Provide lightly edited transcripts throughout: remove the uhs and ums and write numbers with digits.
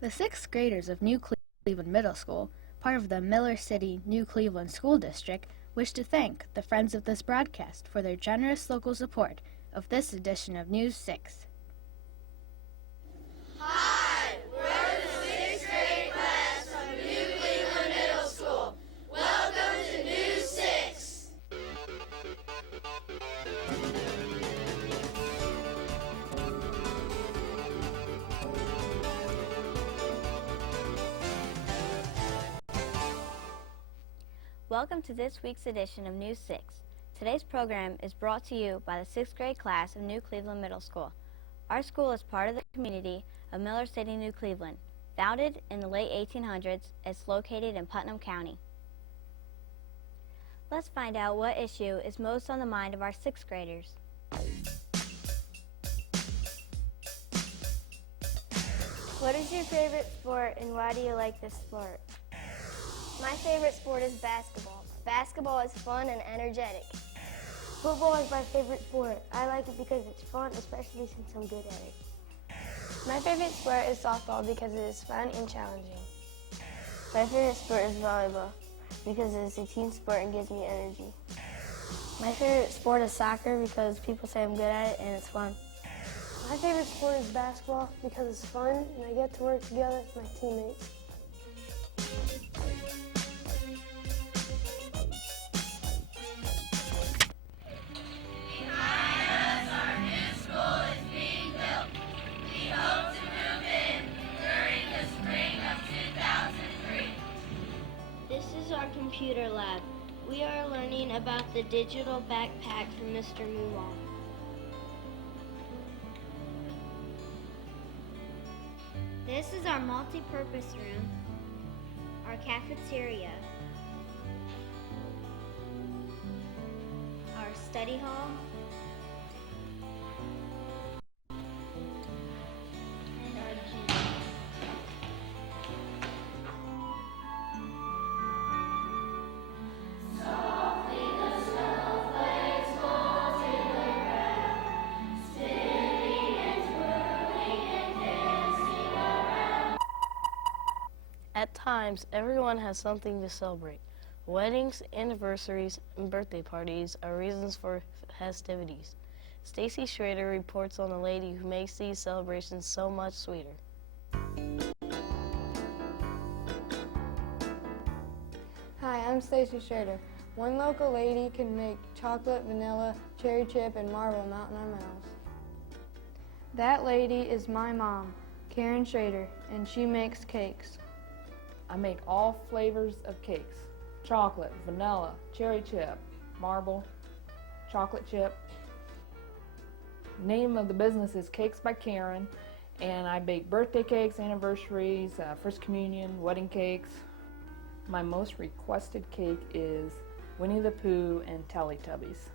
The sixth graders of New Cleveland Middle School, part of the Miller City, New Cleveland School District, wish to thank the friends of this broadcast for their generous local support of this edition of News 6. Hi, we're the 6th grade class from New Cleveland Middle School. Welcome to News 6. Welcome to this week's edition of News 6. Today's program is brought to you by the 6th grade class of New Cleveland Middle School. Our school is part of the community of Miller City, New Cleveland. Founded in the late 1800s, it's located in Putnam County. Let's find out what issue is most on the mind of our 6th graders. What is your favorite sport and why do you like this sport? My favorite sport is basketball. Basketball is fun and energetic. Football is my favorite sport. I like it because it's fun, especially since I'm good at it. My favorite sport is softball because it is fun and challenging. My favorite sport is volleyball because it is a team sport and gives me energy. My favorite sport is soccer because people say I'm good at it and it's fun. My favorite sport is basketball because it's fun and I get to work together with my teammates. Computer lab. We are learning about the digital backpack from Mr. Moomaw. This is our multi-purpose room, our cafeteria, our study hall, and our gym. At times, everyone has something to celebrate. Weddings, anniversaries, and birthday parties are reasons for festivities. Stacy Schrader reports on a lady who makes these celebrations so much sweeter. Hi, I'm Stacy Schrader. One local lady can make chocolate, vanilla, cherry chip, and marble melt in our mouths. That lady is my mom, Karen Schrader, and she makes cakes. I make all flavors of cakes: chocolate, vanilla, cherry chip, marble, chocolate chip. Name of the business is Cakes by Karen, and I bake birthday cakes, anniversaries, first communion, wedding cakes. My most requested cake is Winnie the Pooh and Teletubbies.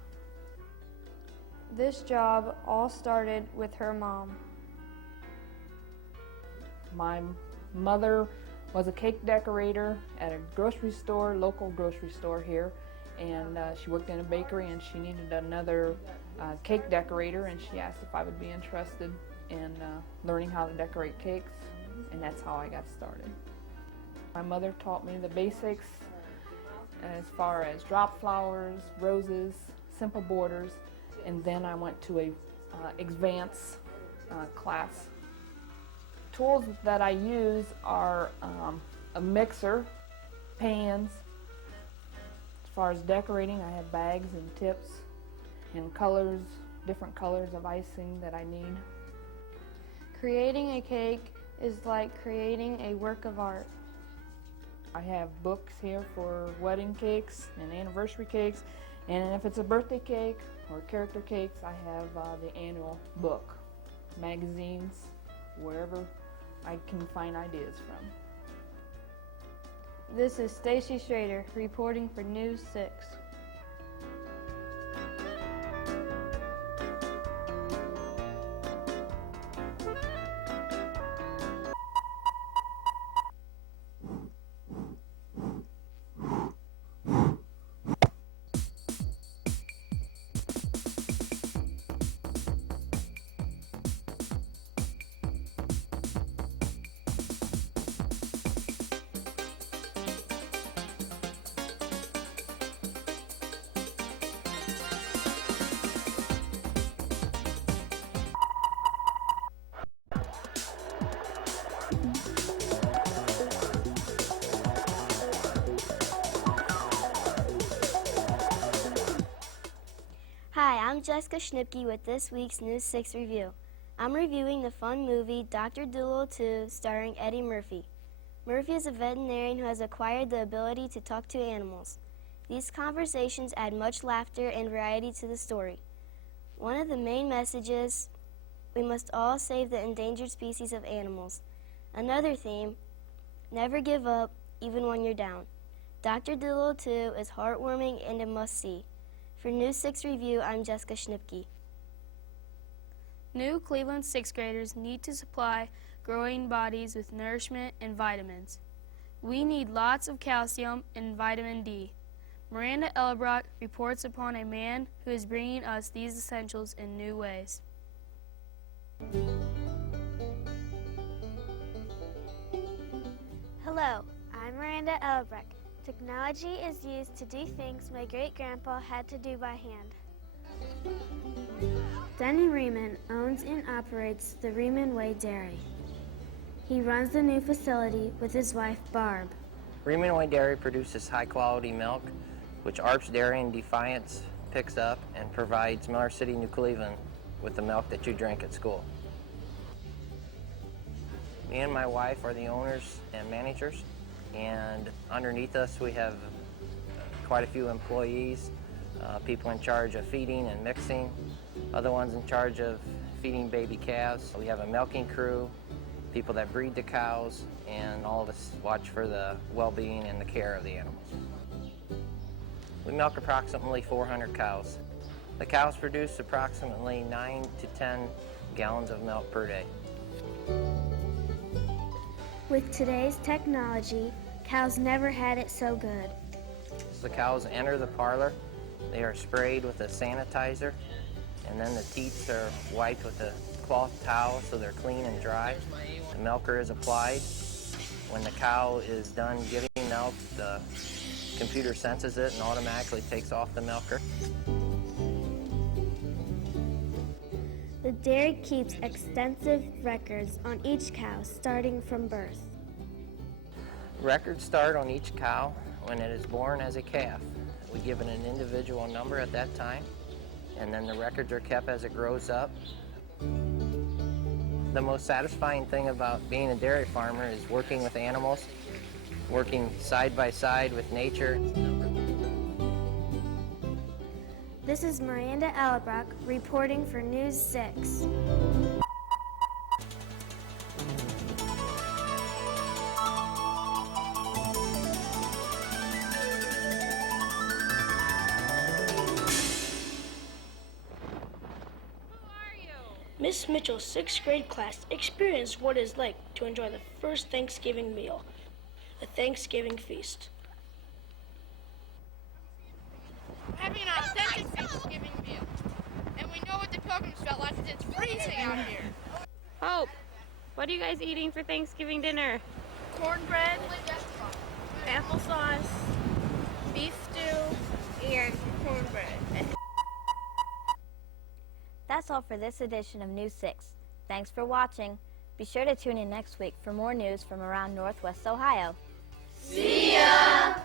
This job all started with her mom. My mother was a cake decorator at a grocery store, local grocery store here, and she worked in a bakery and she needed another cake decorator, and she asked if I would be interested in learning how to decorate cakes, and that's how I got started. My mother taught me the basics as far as drop flowers, roses, simple borders, and then I went to a advanced class. Tools that I use are a mixer, pans. As far as decorating, I have bags and tips and colors, different colors of icing that I need. Creating a cake is like creating a work of art. I have books here for wedding cakes and anniversary cakes, and if it's a birthday cake or character cakes, I have the annual book, magazines, wherever I can find ideas from. This is Stacy Schrader reporting for News 6. I'm Jessica Schnipke with this week's News 6 review. I'm reviewing the fun movie Dr. Dolittle 2 starring Eddie Murphy. Murphy is a veterinarian who has acquired the ability to talk to animals. These conversations add much laughter and variety to the story. One of the main messages, we must all save the endangered species of animals. Another theme, never give up, even when you're down. Dr. Dolittle 2 is heartwarming and a must-see. For News 6 Review, I'm Jessica Schnipke. New Cleveland 6th graders need to supply growing bodies with nourishment and vitamins. We need lots of calcium and vitamin D. Miranda Ellerbrock reports upon a man who is bringing us these essentials in new ways. Hello, I'm Miranda Ellerbrock. Technology is used to do things my great-grandpa had to do by hand. Denny Riemann owns and operates the Riemann Way Dairy. He runs the new facility with his wife, Barb. Riemann Way Dairy produces high-quality milk, which Arps Dairy in Defiance picks up and provides Miller City, New Cleveland with the milk that you drink at school. Me and my wife are the owners and managers, and underneath us we have quite a few employees, people in charge of feeding and mixing, other ones in charge of feeding baby calves. We have a milking crew, people that breed the cows, and all of us watch for the well-being and the care of the animals. We milk approximately 400 cows. The cows produce approximately 9 to 10 gallons of milk per day. With today's technology, cows never had it so good. The cows enter the parlor, they are sprayed with a sanitizer, and then the teats are wiped with a cloth towel so they're clean and dry. The milker is applied. When the cow is done giving milk, the computer senses it and automatically takes off the milker. The dairy keeps extensive records on each cow starting from birth. Records start on each cow when it is born as a calf. We give it an individual number at that time, and then the records are kept as it grows up. The most satisfying thing about being a dairy farmer is working with animals, working side by side with nature. This is Miranda Ellerbrock reporting for News 6. Miss Mitchell's 6th grade class experienced what it's like to enjoy the first Thanksgiving meal, a Thanksgiving feast. Having an authentic Thanksgiving meal. And we know what the Pilgrims felt like because it's freezing out here. Hope, what are you guys eating for Thanksgiving dinner? Cornbread, applesauce, beef stew, and cornbread. That's all for this edition of News 6. Thanks for watching. Be sure to tune in next week for more news from around Northwest Ohio. See ya!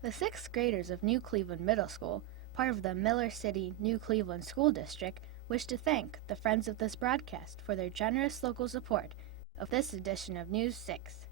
The 6th graders of New Cleveland Middle School, part of the Miller City, New Cleveland School District, wish to thank the friends of this broadcast for their generous local support of this edition of News 6.